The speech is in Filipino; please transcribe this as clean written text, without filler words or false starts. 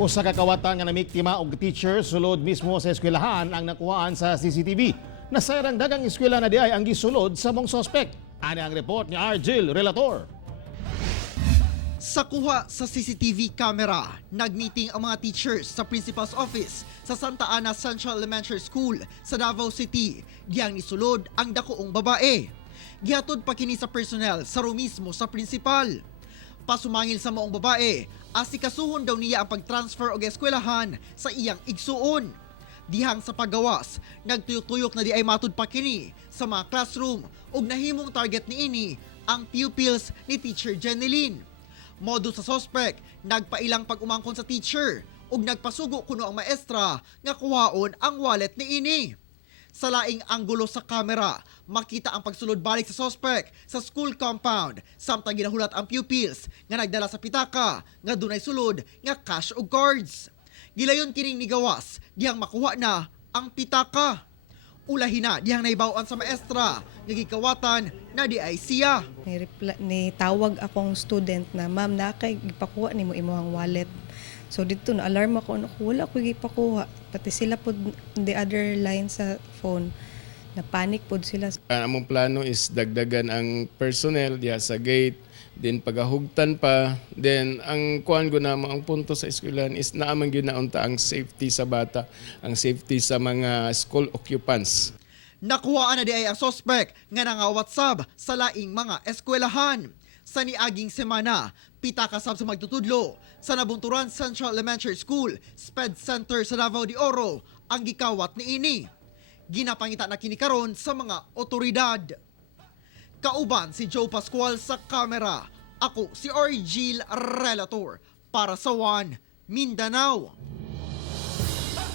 Usa ka kawatan nga namiktima og teacher sulod mismo sa eskwelahan ang nakuhaan sa CCTV. Nasayarang dagang eskwela na diay ang gisulod sa mong suspek. Ani ang report ni Argel Relator. Sa kuha sa CCTV camera, nagmeeting ang mga teachers sa principal's office sa Santa Ana Central Elementary School sa Davao City. Diyang nisulod ang dakuong babae. Gihatod pa kini sa personnel sa room mismo sa principal. Pasumangil sa maong babae, asikasuhon daw niya ang pag-transfer og eskwelahan sa iyang igsuon. Dihang sa paggawas, nagtuyok-tuyok na di ay matud pa kini sa mga classroom ug nahimong target niini ang pupils ni Teacher Jeneline. Modus sa suspek, nagpailang pag-umangkon sa teacher ug nagpasugo kuno ang maestra nga kuhaon ang wallet niini. Sa laing anggulo sa kamera, makita ang pagsulod balik sa suspek sa school compound samtang ginahulat ang pupils nga nagdala sa pitaka nga dunay sulod nga cash ug cards. Gilayon kining nigawas dihang makuha na ang pitaka. Ulahin na dihang naibawaan sa maestra nga gikawatan na di ay siya. Ni tawag akong student na, ma'am, nakay gipakuha nimo imong wallet. So dito na alarm ako, wala ko gipakuha. Pati sila po the other line sa phone. Na panic po sila. Among plano is dagdagan ang personnel diya sa gate, then pagahugtan pa, then ang kuan ko na ang punto sa eskwelahan is naamang ginaunta ang safety sa bata, ang safety sa mga school occupants. Nakuhaan na di ay ang suspek nga nangawatsab sa laing mga eskwelahan. Sa niaging semana, pitaka sab sa magtutudlo sa Nabunturan Central Elementary School, SPED Center sa Davao de Oro ang gikawat niini. Ginapangita na kini karon sa mga otoridad. Kauban si Joe Pascual sa kamera. Ako si Argel Relator para sa One Mindanao.